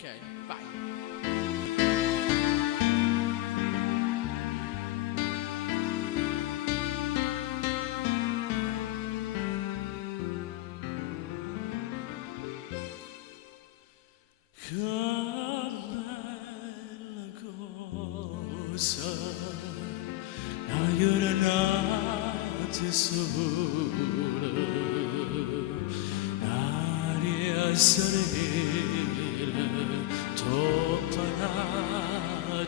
Ok, vai. Che bella cosa, la giornata sola, l'aria serena, troppa la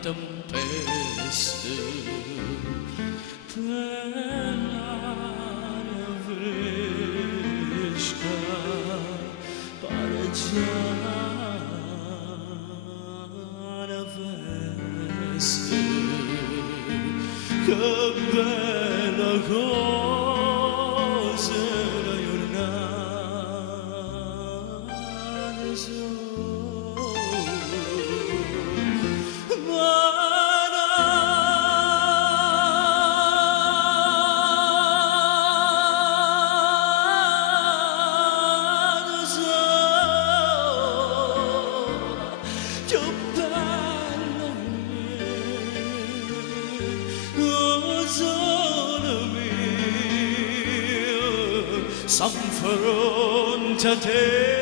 tempesta, per l'aria fresca, pareggiata. Che bella cosa la giornata siamo fronte a te.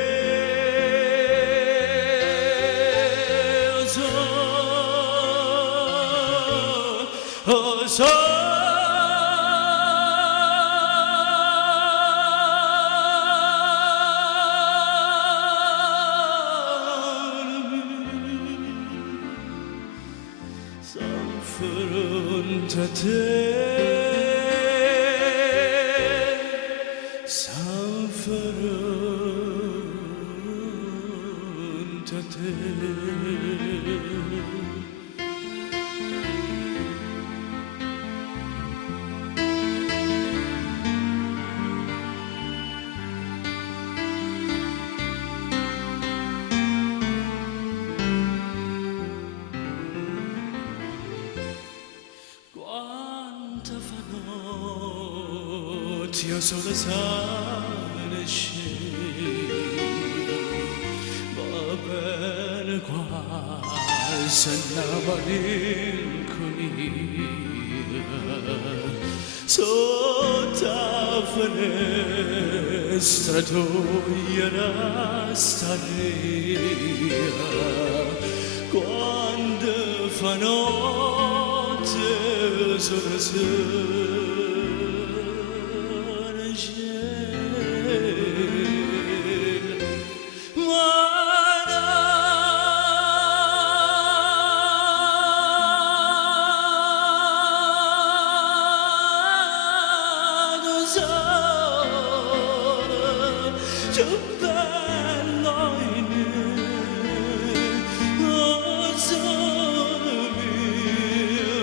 Oh, so, siamo fronte a te. Fronte a te. Quanta fa notte io solo sale quasi una malinconia sotto la finestra tua la staria quando fa notte solo che bello in oh sole mio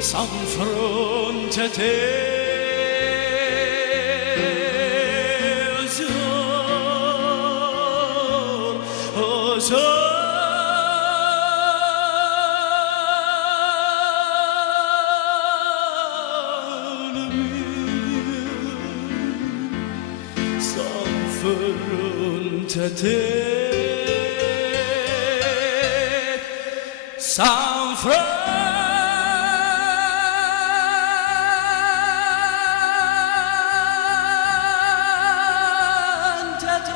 siamo fronte a te oh sole fronte a te, San fronte a te.